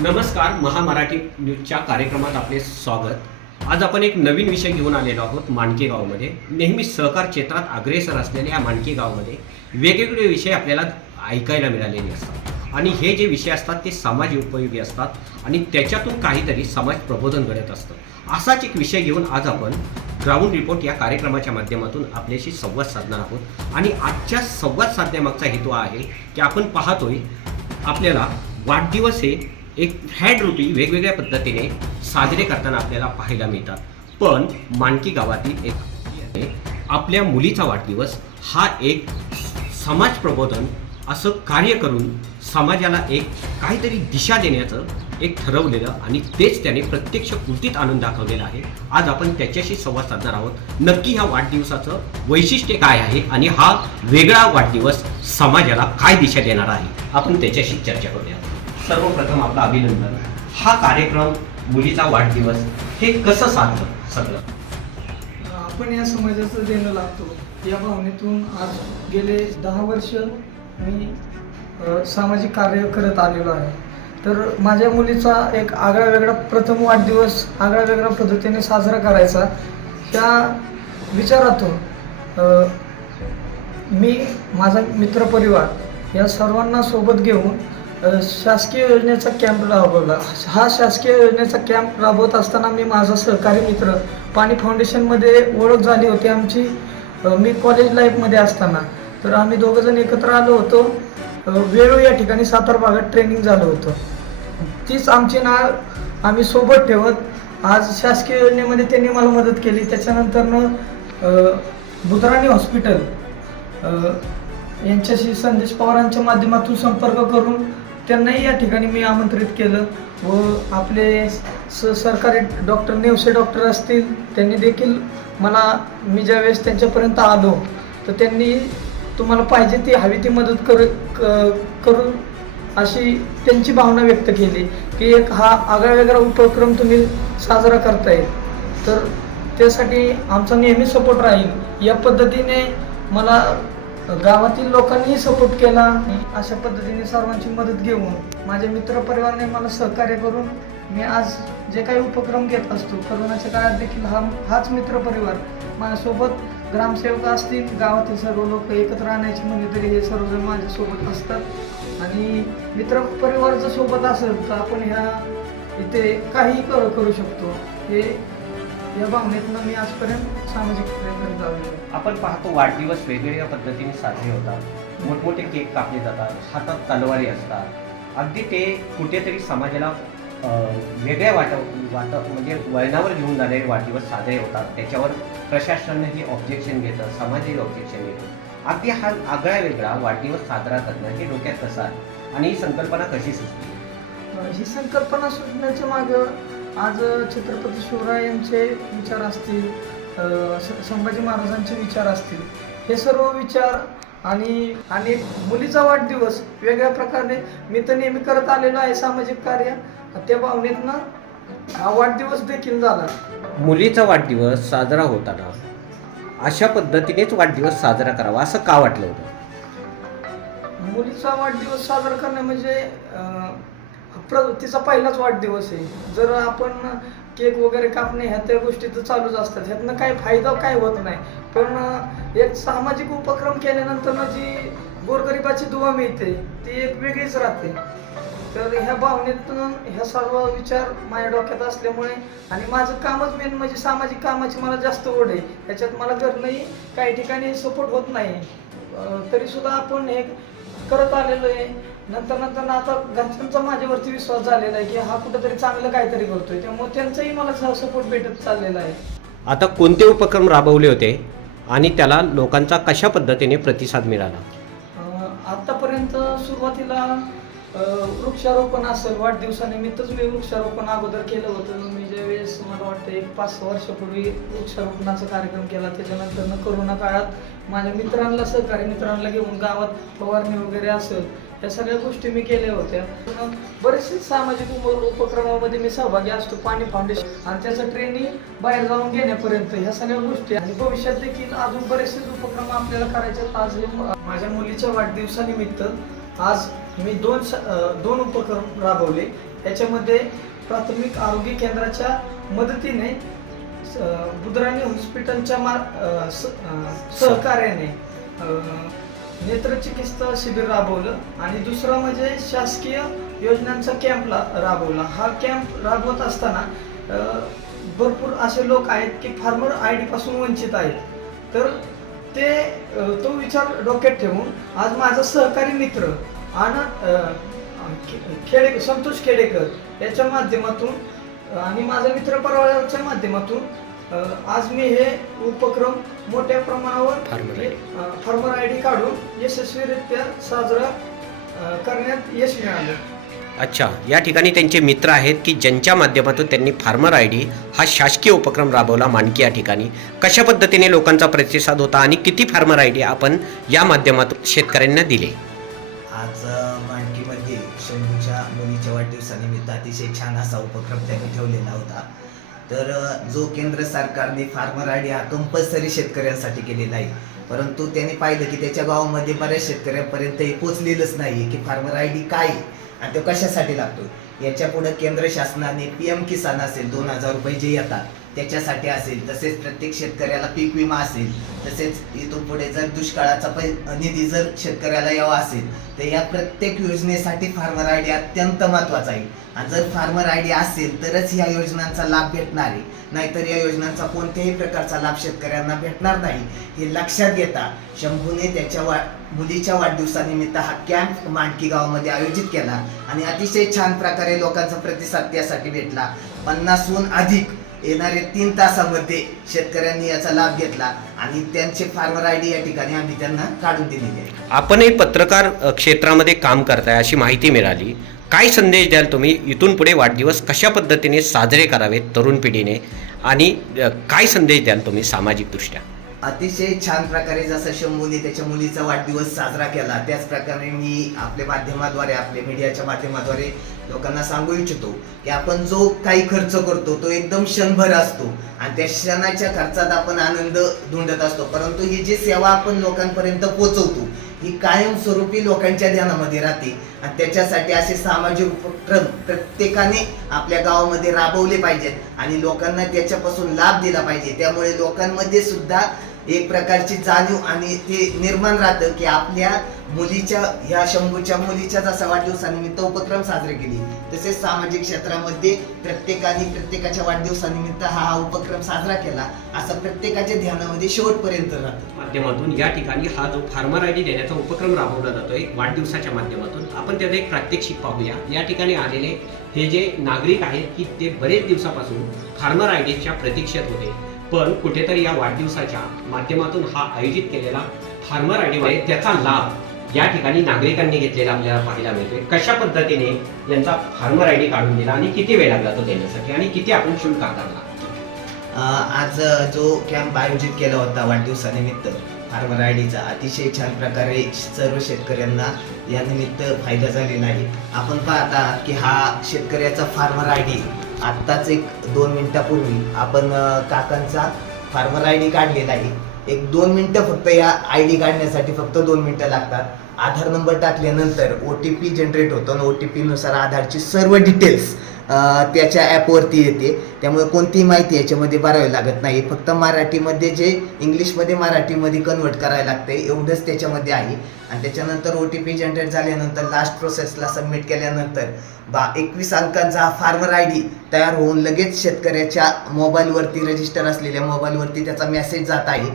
नमस्कार महामराठी न्यूजच्या कार्यक्रमात आपले स्वागत. आज आपण एक नवीन विषय घेऊन आलेलो आहोत माणकेगावमध्ये नेहमी सहकार क्षेत्रात अग्रेसर असलेल्या या माणके गावामध्ये वेगवेगळे विषय आपल्याला ऐकायला मिळालेले असतात. आणि हे जे विषय असतात ते समाज उपयोगी असतात आणि त्याच्यातून काहीतरी समाज प्रबोधन घडत असतं. असाच एक विषय घेऊन आज आपण ग्राउंड रिपोर्ट या कार्यक्रमाच्या माध्यमातून आपल्याशी संवाद साधणार आहोत. आणि आजच्या संवाद साधण्यामागचा हेतू आहे की आपण पाहतोय आपल्याला वाढदिवस हे एक हँड रोटी वेगवेगळ्या पद्धतीने साजरे करताना आपल्याला पाहायला मिळतात. पण मानकी गावातील एक आपल्या मुलीचा वाढदिवस हा एक समाज प्रबोधन असं कार्य करून समाजाला एक काहीतरी दिशा देण्याचं एक ठरवलेलं आणि तेच त्याने प्रत्यक्ष कृतीत आणून दाखवलेलं आहे. आज आपण त्याच्याशी संवाद साधणार आहोत. नक्की ह्या वाढदिवसाचं वैशिष्ट्य काय आहे आणि हा वेगळा वाढदिवस समाजाला काय दिशा देणार आहे? आपण त्याच्याशी चर्चा करूया सर्वप्रथम आपलं अभिनंदन. हा कार्यक्रम मुलीचा वाढदिवस हे कसं साधलं सगळं? आपण या समाजाचं देणं लागतो. या भावनेतून आज गेले दहा वर्ष मी सामाजिक कार्य करत आलेलो आहे. तर माझ्या मुलीचा एक आगळा वेगळा प्रथम वाढदिवस आगळ्या वेगळ्या पद्धतीने साजरा करायचा त्या विचारातून मी माझा मित्रपरिवार या सर्वांना सोबत घेऊन शासकीय योजनेचा कॅम्प राबवला. हा शासकीय योजनेचा कॅम्प राबवत असताना मी माझा सहकारी मित्र पाणी फाउंडेशनमध्ये ओळख झाली होती आमची. मी कॉलेज लाईफमध्ये असताना. तर आम्ही दोघंजण एकत्र आलो होतो. वेळू या ठिकाणी सातार भागात ट्रेनिंग झालं होतं. तीच आमची ना आम्ही सोबत ठेवत आज शासकीय योजनेमध्ये त्यांनी मला मदत केली. त्याच्यानंतरनं बुधराणी हॉस्पिटल यांच्याशी संदेश पवारांच्या माध्यमातून संपर्क करून त्यांनाही या ठिकाणी मी आमंत्रित केलं व आपले स सरकारी डॉक्टर नेवसे डॉक्टर असतील त्यांनी देखील मला मी ज्यावेळेस त्यांच्यापर्यंत आलो तर त्यांनी तुम्हाला पाहिजे ती हवी ती मदत कर क- करून अशी त्यांची भावना व्यक्त केली की एक हा आगळा वेगळा उपक्रम तुम्ही साजरा करताय. तर त्यासाठी आमचा नेहमी सपोर्ट राहील. या पद्धतीने मला गावातील लोकांनीही सपोर्ट केला. अशा पद्धतीने सर्वांची मदत घेऊन माझ्या मित्रपरिवाराने मला सहकार्य करून मी आज जे काही उपक्रम घेत असतो करोनाच्या काळात देखील हा हाच मित्रपरिवार माझ्यासोबत ग्रामसेवक असतील गावातील सर्व लोक एकत्र आणायची म्हणजे तरी हे सर्वजण माझ्यासोबत असतात. आणि मित्रपरिवार जर सोबत असेल तर आपण ह्या इथे काहीही करू शकतो. हे या भावनेतनं मी आजपर्यंत सामाजिक आलेलो आहे. आपण पाहतो वाढदिवस वेगवेगळ्या पद्धतीने साजरे होतात. मोठमोठे केक कापले जातात हातात तलवारी असतात. अगदी ते कुठेतरी समाजाला अं, वेगळ्या वाट वाट म्हणजे वळणावर घेऊन जाणारे वाढदिवस साजरे होतात. त्याच्यावर प्रशासनानंही ऑब्जेक्शन घेतं समाजही ऑब्जेक्शन घेतं. अगदी हा आगळा वेगळा वाढदिवस साजरा करणं हे डोक्यात कसं आणि ही संकल्पना कशी सुचली? अं, ही संकल्पना सुचण्याच्या मागं आज छत्रपती शिवराय यांचे विचार असतील संभाजी महाराजांचे विचार असतील हे सर्व विचार आणि आणि मुलीचा वाढदिवस वेगळ्या प्रकारे मी तर नेहमी करत आलेलो आहे सामाजिक कार्य. त्या भावनेतनं हा वाढदिवस देखील झाला. मुलीचा वाढदिवस साजरा होताना अशा पद्धतीनेच वाढदिवस साजरा करावा असं का वाटलं होतं? मुलीचा वाढदिवस साजरा करणं म्हणजे प्रवृत्तीचा प्र तिचा पहिलाच वाढदिवस आहे. जर आपण केक वगैरे कापणे ह्या त्या गोष्टी तर चालूच असतात. ह्यातनं काय फायदा काय होत नाही. पण एक सामाजिक उपक्रम केल्यानंतर जी गोरगरिबाची दुवा मिळते ती एक वेगळीच राहते. तर ह्या भावनेतून ह्या सर्व विचार माझ्या डोक्यात असल्यामुळे आणि माझं कामच मेन म्हणजे सामाजिक कामाची मला जास्त ओढ आहे. ह्याच्यात मला घरनंही काही ठिकाणी सपोर्ट होत नाही. तरीसुद्धा तरी सुद्धा आपण हे करत आलेलो आहे. नंतर नंतर आता घरच्यांचा माझ्यावरती विश्वास झालेला आहे की हा कुठेतरी चांगलं काहीतरी करतोय. त्यामुळे त्यांचाही मला सपोर्ट भेटत चाललेला आहे. आता कोणते उपक्रम राबवले होते आणि त्याला लोकांचा कशा पद्धतीने प्रतिसाद मिळाला? आतापर्यंत सुरुवातीला वृक्षारोपण असेल वाढदिवसानिमित्तच मी वृक्षारोपण अगोदर केलं होतं. मी ज्यावेळेस मला वाटतं एक पाच सहा वर्षापूर्वी वृक्षारोपणाचा कार्यक्रम केला त्याच्यानंतर कोरोना काळात माझ्या मित्रांना सहकारी मित्रांना घेऊन गावात फवारणी वगैरे असेल या सगळ्या गोष्टी मी केल्या होत्या. पण बरेचसे सामाजिक उपक्रमामध्ये मी सहभागी असतो पाणी फाउंडेशन आणि त्याचं ट्रेनिंग बाहेर जाऊन घेण्यापर्यंत ह्या सगळ्या गोष्टी. आणि भविष्यात देखील अजून बरेचसे उपक्रम आपल्याला करायचे आज हे माझ्या मुलीच्या वाढदिवसानिमित्त आज मी दोन दोन उपक्रम राबवले. याच्यामध्ये प्राथमिक आरोग्य केंद्राच्या मदतीने स- बुधराणी हॉस्पिटलच्या मा स- सहकार्याने नेत्रचिकित्सा शिबिर राबवलं आणि दुसरं म्हणजे शासकीय योजनांचा कॅम्प राबवला. हा कॅम्प राबवत असताना भरपूर असे लोक आहेत की फार्मर आयपासून वंचित आहेत. तर ते तो विचार डोक्यात ठेवून आज माझा सहकारी मित्र आनंद खेडे संतोष खेडेकर याच्या माध्यमातून आणि माझा मित्र परवाळ्याच्या माध्यमातून आज मी हे उपक्रम मोठ्या प्रमाणावर. फार्मर आय डी काढून यशस्वीरित्या साजरा करण्यात यश मिळालं. अच्छा या ठिकाणी त्यांचे मित्र आहेत की ज्यांच्या माध्यमातून त्यांनी फार्मर आय डी हा शासकीय उपक्रम राबवला मानकी या ठिकाणी. कशा पद्धतीने लोकांचा प्रतिसाद होता आणि किती फार्मर आय डी आपण या माध्यमातून शेतकऱ्यांना दिले? आज अ, मांडकीमध्ये शंभूच्या मुलीच्या वाढदिवसानिमित्त अतिशय छान असा उपक्रम त्यांनी ठेवलेला होता. तर जो केंद्र सरकारने फार्मर आय डी हा कंपल्सरी शेतकऱ्यांसाठी केलेला आहे. परंतु त्यांनी पाहिलं की त्याच्या गावामध्ये बऱ्याच शेतकऱ्यांपर्यंत हे पोचलेलंच नाही की फार्मर आय डी काय आहे आणि तो कशासाठी लागतो याच्यापुढे केंद्र शासनाने पी एम किसान असेल दोन हजार रुपये जे येतात त्याच्यासाठी असेल. तसेच प्रत्येक शेतकऱ्याला पीक विमा असेल. तसेच इथून पुढे जर दुष्काळाचा पै निधी जर शेतकऱ्याला यावा असेल तर या प्रत्येक योजनेसाठी फार्मर आय डी अत्यंत महत्त्वाचा आहे. आणि जर फार्मर आय डी असेल तरच ह्या योजनांचा लाभ भेटणार आहे. नाहीतर या योजनांचा कोणत्याही प्रकारचा लाभ शेतकऱ्यांना भेटणार नाही. हे लक्षात घेता शंभूने त्याच्या वा मुलीच्या वाढदिवसानिमित्त हा कॅम्प मांडकी गावामध्ये आयोजित केला. आणि अतिशय छान प्रकारे लोकांचा प्रतिसाद त्यासाठी भेटला. पन्नासहून अधिक येणारे तीन तासामध्ये शेतकऱ्यांनी याचा लाभ घेतला आणि त्यांचे फार्मर आय डी या ठिकाणी आम्ही त्यांना काढून दिलेली आहे आपणही पत्रकार क्षेत्रामध्ये काम करताय अशी माहिती मिळाली. काय संदेश द्याल तुम्ही? इथून पुढे वाढदिवस कशा पद्धतीने साजरे करावेत तरुण पिढीने? आणि काय संदेश द्याल तुम्ही सामाजिकदृष्ट्या? अतिशय छान प्रकारे जसं शंभूने त्याच्या मुलीचा वाढदिवस साजरा केला त्याच प्रकारे मी आपल्या माध्यमाद्वारे आपल्या मीडियाच्या माध्यमाद्वारे लोकांना सांगू इच्छितो की आपण जो काही खर्च करतो तो एकदम क्षणभर असतो. आणि त्या क्षणाच्या खर्चात आपण आनंद धुंडत असतो. परंतु ही जी सेवा आपण लोकांपर्यंत पोहोचवतो ही कायमस्वरूपी लोकांच्या ध्यानामध्ये राहते. आणि त्याच्यासाठी असे सामाजिक उपक्रम प्रत्येकाने आपल्या गावामध्ये राबवले पाहिजेत. आणि लोकांना त्याच्यापासून लाभ दिला पाहिजे. त्यामुळे लोकांमध्ये सुद्धा एक प्रकारची जाणीव आणि ते निर्माण राहतं की आपल्या मुलीच्या ह्या शंभूच्या मुलीच्या जसा वाढदिवसानिमित्त उपक्रम साजरे केले तसेच सामाजिक क्षेत्रामध्ये प्रत्येकाने प्रत्येकाच्या वाढदिवसानिमित्त हा हा उपक्रम साजरा केला असं प्रत्येकाच्या ध्यानामध्ये शेवटपर्यंत राहतं. माध्यमातून या ठिकाणी हा जो फार्मर आय डी देण्याचा उपक्रम राबवला जातोय वाढदिवसाच्या माध्यमातून आपण त्याचं एक प्रात्यक्षिक पाहूया. या ठिकाणी आलेले हे जे नागरिक आहेत की ते बरेच दिवसापासून फार्मर आय डीच्या प्रतीक्षेत होते. पण कुठेतरी या वाढदिवसाच्या माध्यमातून हा आयोजित केलेला फार्मर आय डी त्याचा लाभ या ठिकाणी नागरिकांनी घेतलेला आपल्याला पाहायला मिळतोय. कशा पद्धतीने यांचा फार्मर आय डी काढून दिला आणि किती वेळ लागला तो देण्यासाठी आणि किती आपण शुल्क आकारला? आज जो कॅम्प आयोजित केला होता वाढदिवसानिमित्त फार्मर आय डीचा अतिशय छान प्रकारे सर्व शेतकऱ्यांना यानिमित्त फायदा झालेला आहे. आपण पाहता की हा शेतकऱ्याचा फार्मर आय डी आत्ताच एक दोन मिनिटापूर्वी आपण काकांचा फार्मर आय डी काढलेला आहे. एक दोन मिनटं फक्त या आय डी काढण्यासाठी फक्त दोन मिनिटं लागतात. आधार नंबर टाकल्यानंतर ओ टी पी जनरेट होतो आणि ओ टी पीनुसार आधारची सर्व डिटेल्स त्याच्या ॲपवरती येते. त्यामुळे कोणतीही माहिती याच्यामध्ये भरावी लागत नाही. फक्त मराठीमध्ये जे इंग्लिशमध्ये मराठीमध्ये कन्वर्ट करायला लागते एवढंच त्याच्यामध्ये आहे. आणि त्याच्यानंतर ओ टी पी जनरेट झाल्यानंतर लास्ट प्रोसेसला सबमिट केल्यानंतर बा एकवीस अंकांचा हा फार्मर आय डी तयार होऊन लगेच शेतकऱ्याच्या मोबाईलवरती रजिस्टर असलेल्या मोबाईलवरती त्याचा मेसेज जात आहे.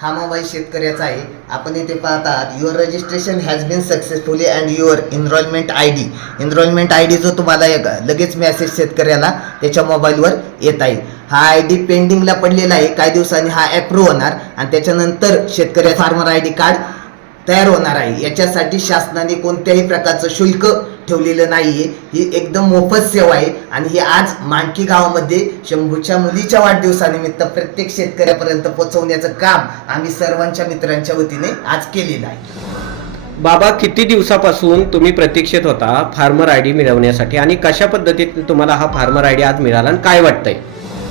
हा मोबाईल शेतकऱ्याचा आहे. आपण इथे पाहतात your registration has been successfully and your enrolment I D enrolment I D जो तुम्हाला एक लगेच मेसेज शेतकऱ्याला त्याच्या मोबाईलवर येत आहे. हा आय डी पेंडिंगला पडलेला आहे. काही दिवसांनी हा अप्रूव्ह होणार आणि त्याच्यानंतर शेतकऱ्या फार्मर आय डी कार्ड तयार होणार आहे. याच्यासाठी शासनाने कोणत्याही प्रकारचं शुल्क ठेवलेलं नाहीये. ही एकदम मोफत सेवा आहे आणि ही आज मांडकी गावामध्ये शंभूच्या मुलीच्या वाढदिवसानिमित्त प्रत्येक शेतकऱ्यापर्यंत पोहोचवण्याचं काम आम्ही सर्वांच्या मित्रांच्या वतीने आज केलेलं आहे. बाबा किती दिवसापासून तुम्ही प्रतीक्षेत होता फार्मर आय डी मिळवण्यासाठी आणि कशा पद्धतीने तुम्हाला हा फार्मर आय डी आज मिळाला आणि काय वाटतंय?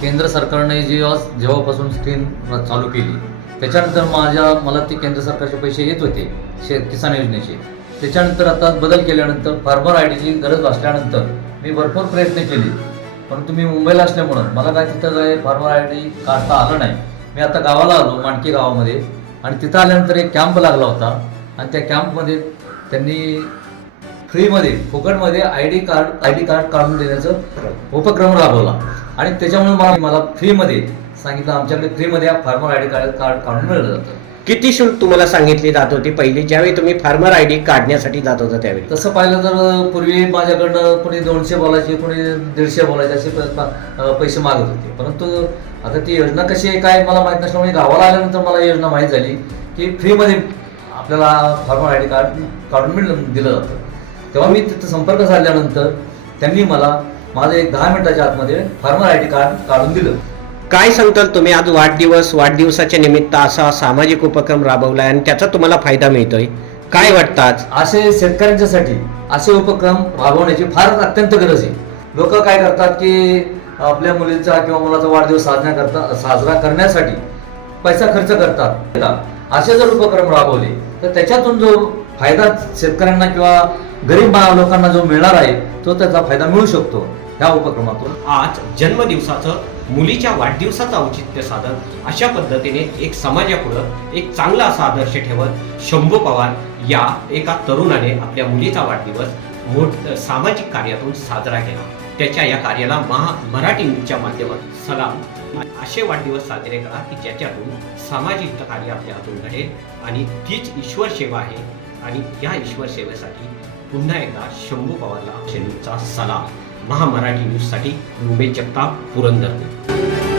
केंद्र सरकारने जेव्हा जेव्हापासून स्कीम चालू केली त्याच्यानंतर माझ्या मला ते केंद्र सरकारचे पैसे येत होते शे किसान योजनेचे. त्याच्यानंतर आता बदल केल्यानंतर फार्मर आय डीची गरज भासल्यानंतर मी भरपूर प्रयत्न केले. परंतु मी मुंबईला असल्यामुळं मला काय तिथं काय फार्मर आय डी काढता आलं नाही. मी आता गावाला आलो माणकी गावामध्ये. आणि तिथं आल्यानंतर एक कॅम्प लागला होता. आणि त्या कॅम्पमध्ये त्यांनी फ्रीमध्ये फुकटमध्ये I D card I D card काढून देण्याचं उपक्रम राबवला. आणि त्याच्यामुळे मला मला फ्रीमध्ये सांगितलं आमच्याकडे फ्रीमध्ये farmer I D card card काढून मिळलं जातं. किती शुल्क तुम्हाला सांगितली जात होती पहिली? ज्यावेळी तुम्ही फार्मर आय डी काढण्यासाठी जात होता त्यावेळी. तसं पाहिलं तर पूर्वी माझ्याकडनं कोणी दोनशे बोलायचे कोणी दीडशे बोलायचे असे प- प- पैसे मागत होते. परंतु आता ती योजना कशी आहे काय मला माहीत नसल्यामुळे गावाला आल्यानंतर मला योजना माहीत झाली की फ्रीमध्ये आपल्याला फार्मर आय डी कार्ड काढून मिळलं दिलं जातं. तेव्हा मी तिथं संपर्क साधल्यानंतर त्यांनी मला माझं एक दहा मिनिटाच्या आतमध्ये फार्मर आय डी कार्ड काढून दिलं. काय सांगताल तुम्ही? आज वाढदिवस वाढदिवसाच्या निमित्त असा सामाजिक उपक्रम राबवला आणि त्याचा तुम्हाला फायदा मिळतोय. काय वाटतं आज? असे शेतकऱ्यांच्यासाठी असे उपक्रम राबवण्याची फार अत्यंत गरज आहे. लोक काय करतात की आपल्या मुलीचा किंवा मुलाचा वाढदिवस साजरा करता साजरा करण्यासाठी पैसा खर्च करतात. असे जर उपक्रम राबवले तर त्याच्यातून जो फायदा शेतकऱ्यांना किंवा गरीब लोकांना जो मिळणार आहे तो त्याचा फायदा मिळू शकतो. ह्या उपक्रमातून आज जन्मदिवसाचं मुलीच्या वाढदिवसाचं औचित्य साधत अशा पद्धतीने एक समाजापुढं एक चांगला असा आदर्श ठेवत शंभू पवार या एका तरुणाने आपल्या मुलीचा वाढदिवस मोठ सामाजिक कार्यातून साजरा केला. त्याच्या या कार्याला महा मराठी न्यूजच्या माध्यमातून सलाम. असे वाढदिवस साजरे करा की ज्याच्यातून सामाजिक कार्य आपल्या हातून घडेल आणि तीच ईश्वर सेवा आहे. आणि या ईश्वर सेवेसाठी पुन्हा एकदा शंभू पवारला न्यूजचा सलाम. महामराठी न्यूजसाठी उमेश जगताप पुरंदर